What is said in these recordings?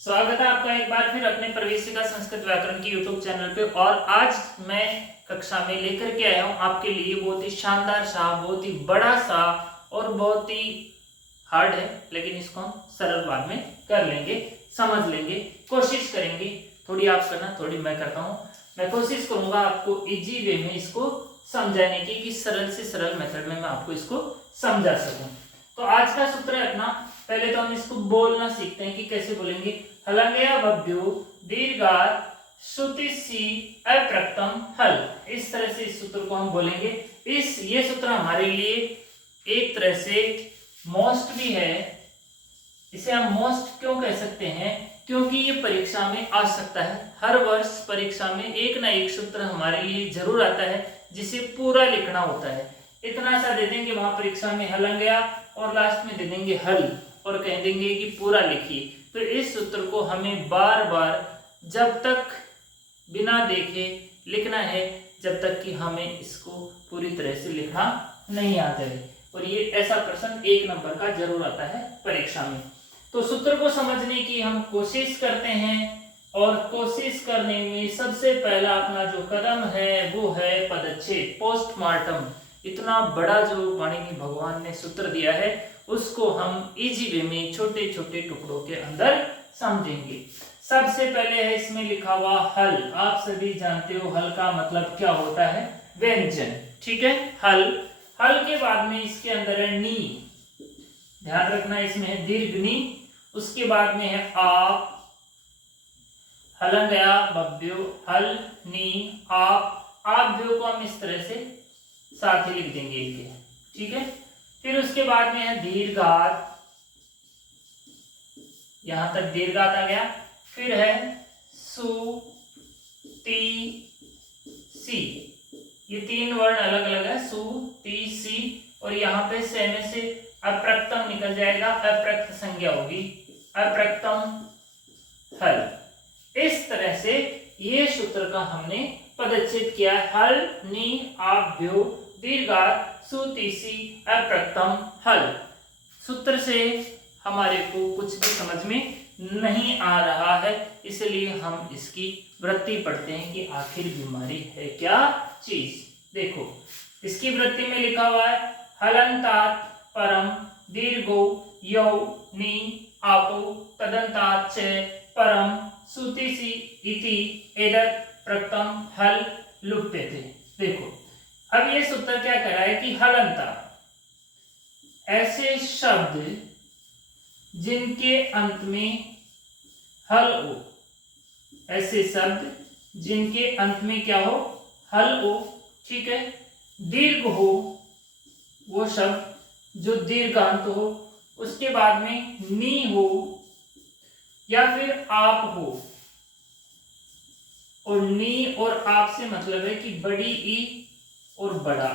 स्वागत है आपका एक बार फिर अपने प्रवेशिका संस्कृत व्याकरण की यूट्यूब चैनल पे। और आज मैं कक्षा में लेकर के आया हूँ आपके लिए बहुत ही शानदार सा, बहुत ही बड़ा सा और बहुत ही हार्ड है, लेकिन इसको हम सरल बाद में कर लेंगे, समझ लेंगे, कोशिश करेंगे। थोड़ी आप करना, थोड़ी मैं करता हूँ। मैं कोशिश करूंगा आपको इजी वे में इसको समझाने की, कि सरल से सरल मेथड में मैं आपको इसको समझा सकूं। तो आज का सूत्र है अपना, पहले तो हम इसको बोलना सीखते हैं कि कैसे बोलेंगे। हलंगया भव्यो दीर्घात श्रुतिसी अप्रक्तम हल। इस तरह से इस सूत्र को हम बोलेंगे। ये सूत्र हमारे लिए एक तरह से मोस्ट भी है। इसे हम मोस्ट क्यों कह सकते हैं? क्योंकि ये परीक्षा में आ सकता है। हर वर्ष परीक्षा में एक ना एक सूत्र हमारे लिए जरूर आता है जिसे पूरा लिखना होता है। इतना सा दे देंगे वहां परीक्षा में हलंगया, और लास्ट में दे देंगे हल और कह देंगे कि पूरा लिखिए। तो इस सूत्र को हमें बार बार जब तक बिना देखे लिखना है, जब तक कि हमें इसको पूरी तरह से लिखना नहीं आ जाए। और ये ऐसा प्रश्न 1 नंबर का जरूर आता है परीक्षा में। तो सूत्र को समझने की हम कोशिश करते हैं, और कोशिश करने में सबसे पहला अपना जो कदम है वो है पदच्छेद, पोस्टमार्टम। इतना बड़ा जो वाणिनि भगवान ने सूत्र दिया है उसको हम इजी वे में छोटे छोटे टुकड़ों के अंदर समझेंगे। सबसे पहले है इसमें लिखा हुआ हल। आप सभी जानते हो हल का मतलब क्या होता है? व्यंजन। ठीक है, हल। हल के बाद में इसके अंदर है नी, ध्यान रखना इसमें है दीर्घ नी। उसके बाद में है आप, हलंगया भव्यो हल नी आप व्यो को हम इस तरह से साथ ही लिख देंगे इनके। ठीक है, फिर उसके बाद में है दीर्घात, यहां तक दीर्घात आ गया। फिर है सु ती सी, ये 3 वर्ण अलग अलग है, सु ती सी। और यहाँ पे से में से अप्रक्तम निकल जाएगा, अप्रक्त संज्ञा होगी, अप्रक्तम हल। इस तरह से ये सूत्र का हमने पदच्छेद किया है। हल नी आभ्यो दीर्घात सुतीसी अप्रक्तम हल। सूत्र से हमारे को कुछ भी समझ में नहीं आ रहा है, इसलिए हम इसकी वृत्ति पढ़ते हैं कि आखिर बीमारी है क्या चीज। देखो इसकी वृत्ति में लिखा हुआ है हलंतात परम दीर्घो यौ नी आपो तदंतात च परम सुतिसी इति एदत् प्रक्तम हल लुप्यते। देखो अब ये सूत्र क्या कर रहा है कि हलंता, ऐसे शब्द जिनके अंत में हल हो, ऐसे शब्द जिनके अंत में क्या हो? हल हो। ठीक है, दीर्घ हो वो शब्द जो दीर्घांत हो, उसके बाद में नी हो या फिर आप हो। और नी और आप से मतलब है कि बड़ी ई और बड़ा।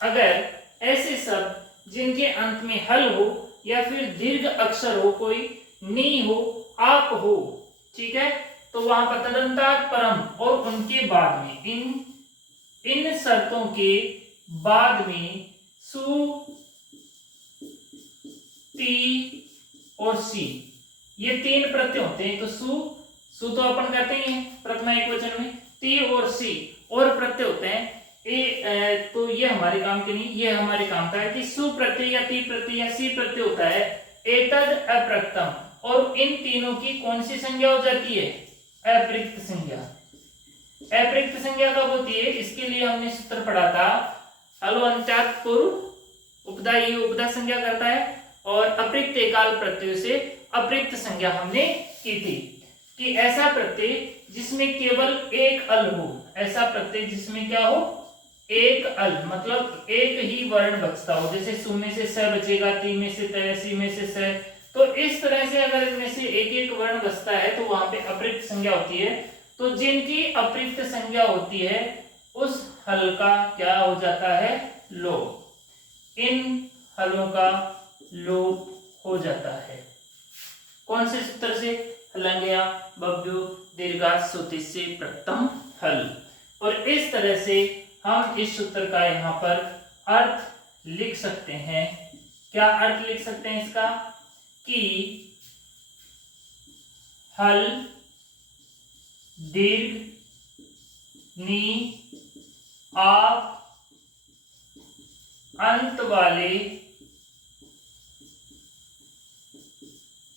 अगर ऐसे शब्द जिनके अंत में हल हो या फिर दीर्घ अक्षर हो, कोई नी हो, आप हो, ठीक है, तो वहां पर तदंतात परम और उनके बाद में इन शर्तों के बाद में सु ती और सी, ये 3 प्रत्यय होते हैं। तो सु तो अपन कहते ही हैं प्रथमा एकवचन में, ती और सी और प्रत्यय होते हैं। तो ये हमारे काम के नहीं, ये हमारे काम का है कि सु प्रत्यय या ती प्रत्यय या सी प्रत्यय होता है एतद अप्रक्तम, और इन तीनों की कौन सी संज्ञा हो जाती है? अप्रक्त संज्ञा। अप्रक्त संज्ञा कब होती है? इसके लिए हमने सूत्र पढ़ा था हलवंचात पूर्व उपदा, ये उपदा संज्ञा करता है, और अप्रक्त एकाल प्रत्यय से अप्रक्त संज्ञा हमने की थी कि ऐसा प्रत्यय जिसमें केवल एक अल हो, ऐसा प्रत्यय जिसमें क्या हो? एक अल, मतलब एक ही वर्ण बचता हो। जैसे सु में से स बचेगा, ती में से त, सी में से स। तो इस तरह से अगर इनमें से एक एक वर्ण बचता है तो वहां पे अप्रक्त संज्ञा होती है। तो जिनकी अप्रक्त संज्ञा होती है उस हल का क्या हो जाता है? लोप। इन हलों का लोप हो जाता है। कौन से सूत्र से? हलंगया भव्यो दीर्घात सुतिस्य प्रक्तम हल। और इस तरह से हम इस सूत्र का यहाँ पर अर्थ लिख सकते हैं। क्या अर्थ लिख सकते हैं इसका? कि हल, दीर्घ, नी, आप, अंत वाले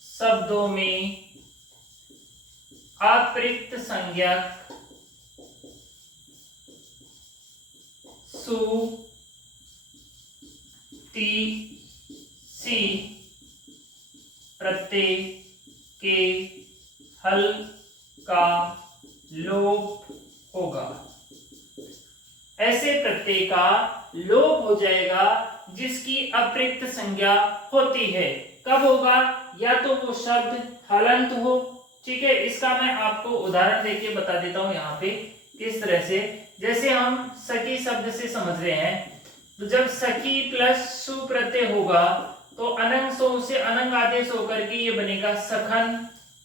शब्दों में अप्रयुक्त संज्ञक सु, ती, सी प्रत्यय के हल का लोप होगा। ऐसे प्रत्यय का लोप हो जाएगा जिसकी अप्रयुक्त संज्ञा होती है। कब होगा? या तो वो शब्द हलंत हो, ठीक है। इसका मैं आपको उदाहरण देके बता देता हूं यहाँ पे किस तरह से। जैसे हम सखी शब्द से समझ रहे हैं, तो जब सखी प्लस सु प्रत्यय होगा तो अनंग सो से अनंग आदेश होकर के ये बनेगा सखन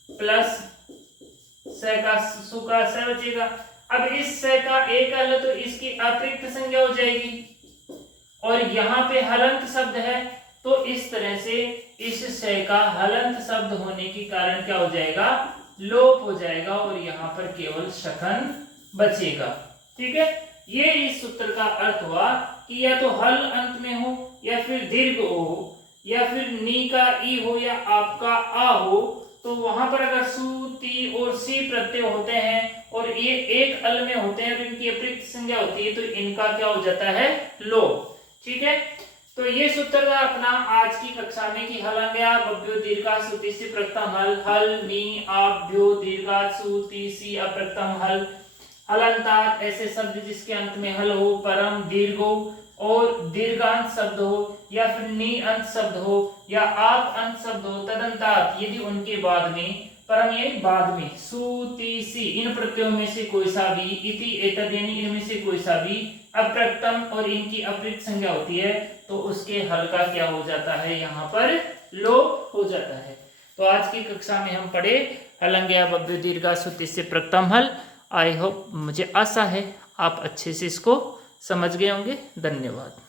प्लस स का सु का स बचेगा। अब इस स का एक हल तो इसकी अप्रयुक्त संज्ञा हो जाएगी, और यहाँ पे हलंत शब्द है तो इस तरह से इस स का हलंत शब्द होने के कारण क्या हो जाएगा? लोप हो जाएगा, और यहाँ पर केवल शखन बचेगा। ठीक है, ये इस सूत्र का अर्थ हुआ कि या तो हल अंत में हो, या फिर दीर्घ हो, या फिर नी का ई हो, या आपका आ हो, तो वहां पर अगर सु, ती और सी प्रत्यय होते हैं और ये एक अल में होते हैं और इनकी अप्रयुक्त संज्ञा होती है, तो इनका क्या हो जाता है? लोप। ठीक है, तो ये सूत्र था अपना आज की कक्षा में कि हलंग्या बभ्यो दीर्घा सुति सी प्रथम हल, हल नी आभ्यो दीर्घा सुति सी अप्रथम हल, हलंतात ऐसे शब्द जिसके अंत में हल हो, परम दीर्घ हो और दीर्घांत शब्द हो, या फिर नी अंत शब्द हो, या आप अंत शब्द हो, तदंतात यदि उनके बाद में परम ये बाद में सु, ती, सी इन प्रत्ययों में से कोई सा भी, इति, एतद यानी इनमें से कोई सा भी अप्रथम और इनकी अप्रयुक्त संज्ञा होती है, तो उसके हल का क्या हो जाता है? यहाँ पर लोप हो जाता है। तो आज की कक्षा में हम पढ़े हलंग्या बभ्यो दीर्घा सुति से प्रथम हल। आई होप, मुझे आशा है आप अच्छे से इसको समझ गए होंगे। धन्यवाद।